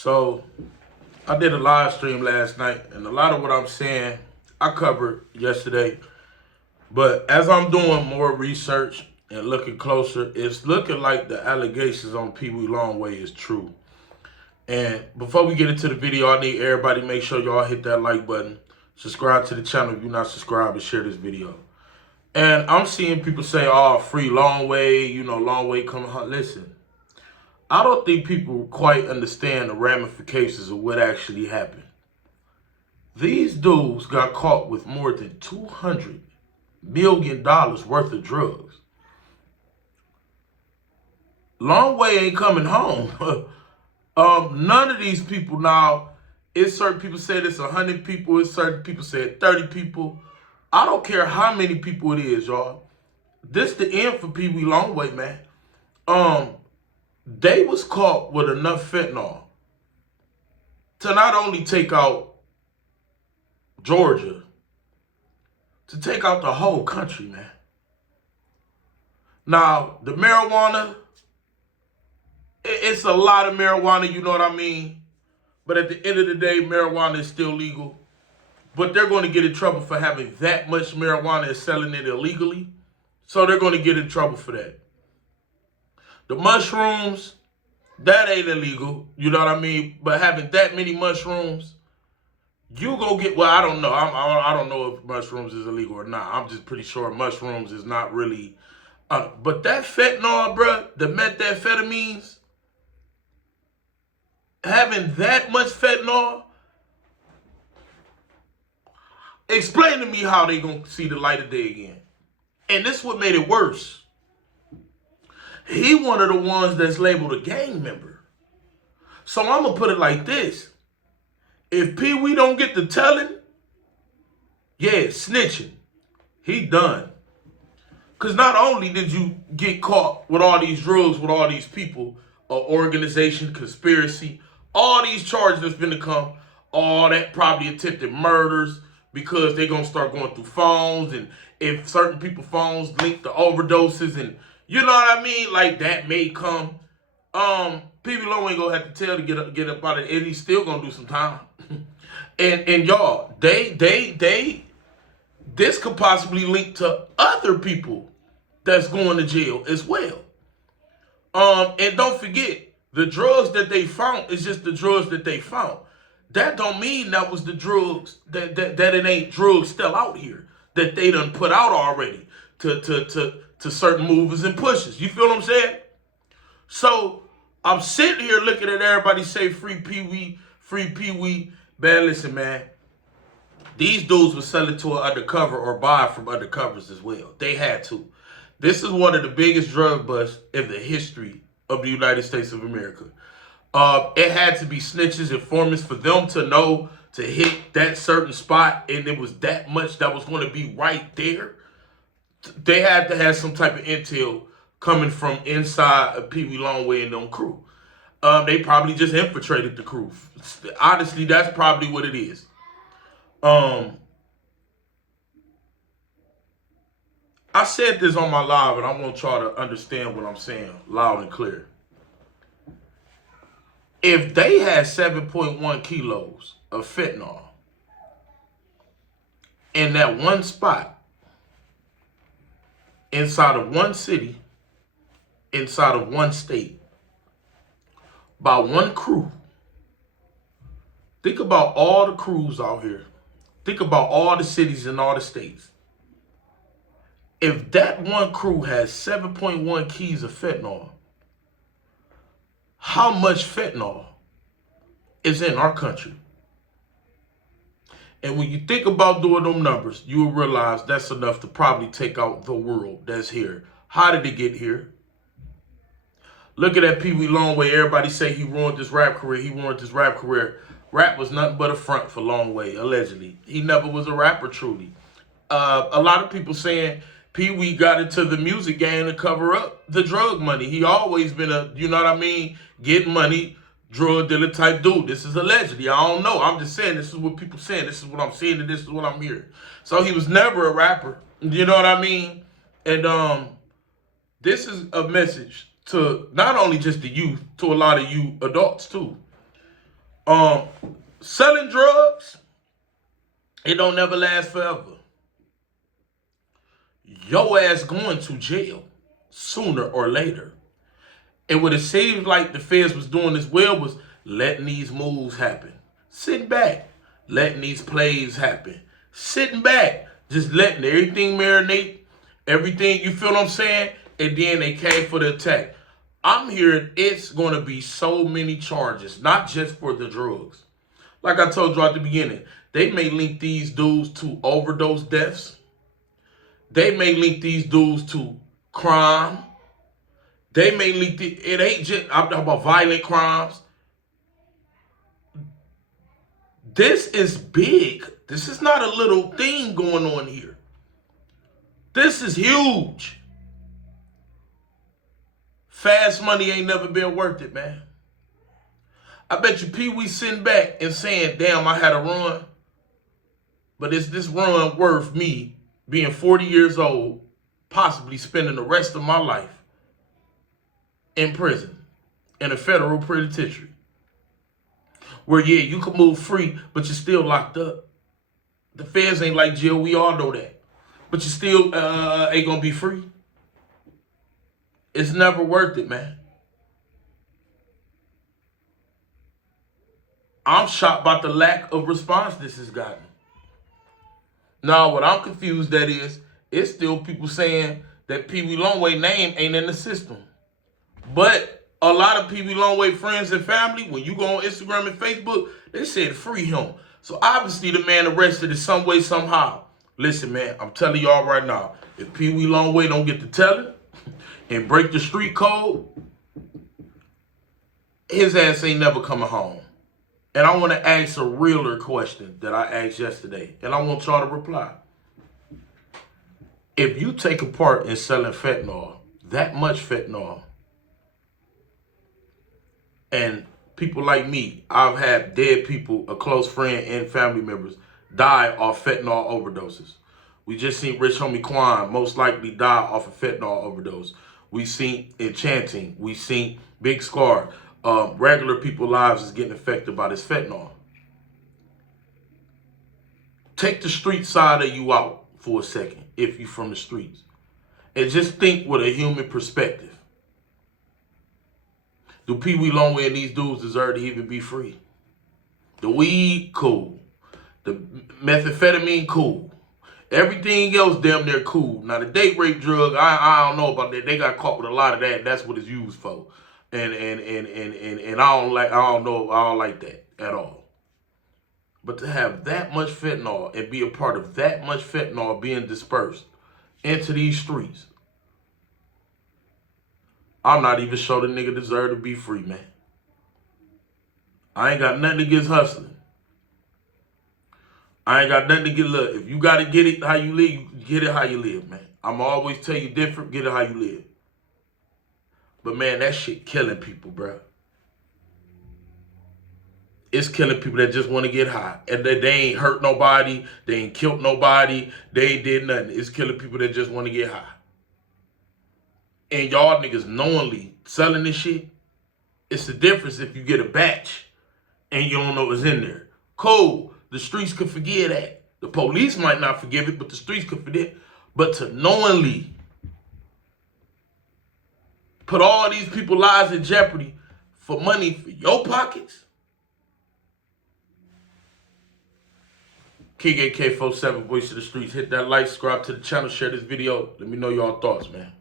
So I did a live stream last night, and a lot of what I'm saying I covered yesterday. But as I'm doing more research and looking closer, it's looking like the allegations on Peewee Longway is true. And before we get into the video, I need everybody to make sure y'all hit that like button. Subscribe to the channel if you're not subscribed, and share this video. And I'm seeing people say, oh, free Longway, Longway coming home. Listen, I don't think people quite understand the ramifications of what actually happened. These dudes got caught with more than $200 million worth of drugs. Longway ain't coming home. None of these people now, it's certain people said it's 100 people, it's certain people said 30 people. I don't care how many people it is, y'all. This the end for Peewee Longway, man. They was caught with enough fentanyl to not only take out Georgia, to take out the whole country, man. Now, the marijuana, it's a lot of marijuana, you know what I mean? But at the end of the day, marijuana is still legal. But they're going to get in trouble for having that much marijuana and selling it illegally. So they're going to get in trouble for that. The mushrooms, that ain't illegal, you know what I mean? But having that many mushrooms, you go get, well, I don't know. I don't know if mushrooms is illegal or not. I'm just pretty sure mushrooms is not really. But that fentanyl, bruh, the methamphetamines, having that much fentanyl, explain to me how they gonna see the light of day again. And this is what made it worse. He one of the ones that's labeled a gang member. So I'm gonna put it like this. If Peewee don't get the telling, yeah, snitching, he done. Because not only did you get caught with all these drugs, with all these people, organization, conspiracy, all these charges that's been to come, all that probably attempted murders, because they're going to start going through phones, and if certain people's phones link to overdoses, and you know what I mean? Like, that may come. Peewee Longway ain't going to have to tell to get up out of it, and he's still going to do some time. and y'all, this could possibly link to other people that's going to jail as well. And don't forget, the drugs that they found is just the drugs that they found. That don't mean that was the drugs, that it ain't drugs still out here that they done put out already to certain movers and pushers. You feel what I'm saying? So I'm sitting here looking at everybody say free Peewee, free Peewee. Man, listen, man. These dudes were selling to an undercover or buy from undercovers as well. They had to. This is one of the biggest drug busts in the history of the United States of America. It had to be snitches, informants for them to know to hit that certain spot, and it was that much that was going to be right there. They had to have some type of intel coming from inside of Peewee Longway and them crew. They probably just infiltrated the crew. Honestly, that's probably what it is. I said this on my live, and I want y'all to understand what I'm saying loud and clear. If they had 7.1 kilos of fentanyl in that one spot, inside of one city, inside of one state, by one crew, think about all the crews out here. Think about all the cities in all the states. If that one crew has 7.1 keys of fentanyl, how much fentanyl is in our country? And when you think about doing them numbers, you will realize that's enough to probably take out the world that's here. How did it get here? Look at that Peewee Longway. Everybody say he ruined his rap career. He ruined his rap career. Rap was nothing but a front for Longway, allegedly. He never was a rapper, truly. A lot of people saying Peewee got into the music game to cover up the drug money. He always been a, you know what I mean, getting money, drug dealer type dude. This is allegedly. I don't know. I'm just saying this is what people saying. This is what I'm seeing, and this is what I'm hearing. So he was never a rapper. You know what I mean? And this is a message to not only just the youth, to a lot of you adults too. Um, selling drugs, it don't never last forever. Your ass going to jail sooner or later. And what it seems like the feds was doing as well was letting these moves happen. Sitting back, letting these plays happen. Sitting back, just letting everything marinate, everything, you feel what I'm saying? And then they came for the attack. I'm hearing it's going to be so many charges, not just for the drugs. Like I told you at the beginning, they may link these dudes to overdose deaths. They may link these dudes to crime. They may link it ain't just, I'm talking about violent crimes. This is big. This is not a little thing going on here. This is huge. Fast money ain't never been worth it, man. I bet you Peewee sitting back and saying, damn, I had a run. But is this run worth me being 40 years old, possibly spending the rest of my life in prison, in a federal penitentiary? Where, yeah, you can move free, but you're still locked up. The feds ain't like jail, we all know that. But you still ain't gonna be free. It's never worth it, man. I'm shocked about the lack of response this has gotten. Now, what I'm confused at is, it's still people saying that Peewee Longway name ain't in the system. But a lot of Peewee Longway friends and family, when you go on Instagram and Facebook, they said free him. So obviously the man arrested in some way, somehow. Listen, man, I'm telling y'all right now, if Peewee Longway don't get to telling and break the street code, his ass ain't never coming home. And I want to ask a realer question that I asked yesterday, and I want y'all to reply. If you take a part in selling fentanyl, that much fentanyl, and people like me, I've had dead people, a close friend and family members, die off fentanyl overdoses. We just seen Rich Homie Quan most likely die off a fentanyl overdose. We seen Enchanting. We seen Big Scar. Regular people's lives is getting affected by this fentanyl. Take the street side of you out for a second, if you're from the streets, and just think with a human perspective. Do Peewee Longway and these dudes deserve to even be free? The weed, cool. The methamphetamine, cool. Everything else, damn near cool. Now, the date rape drug, I don't know about that. They got caught with a lot of that. That's what it's used for. And I don't like that at all. But to have that much fentanyl and be a part of that much fentanyl being dispersed into these streets, I'm not even sure the nigga deserve to be free, man. I ain't got nothing against hustling. I ain't got nothing to get love. If you got to get it how you live, you get it how you live, man. I'm always tell you different, get it how you live. But, man, that shit killing people, bro. It's killing people that just want to get high. And they ain't hurt nobody. They ain't killed nobody. They ain't did nothing. It's killing people that just want to get high. And y'all niggas knowingly selling this shit. It's the difference if you get a batch and you don't know what's in there. Cool. The streets could forgive that. The police might not forgive it, but the streets could forgive it. But to knowingly put all these people's lives in jeopardy for money for your pockets? King AK-47, Voice of the Streets. Hit that like, subscribe to the channel, share this video. Let me know y'all thoughts, man.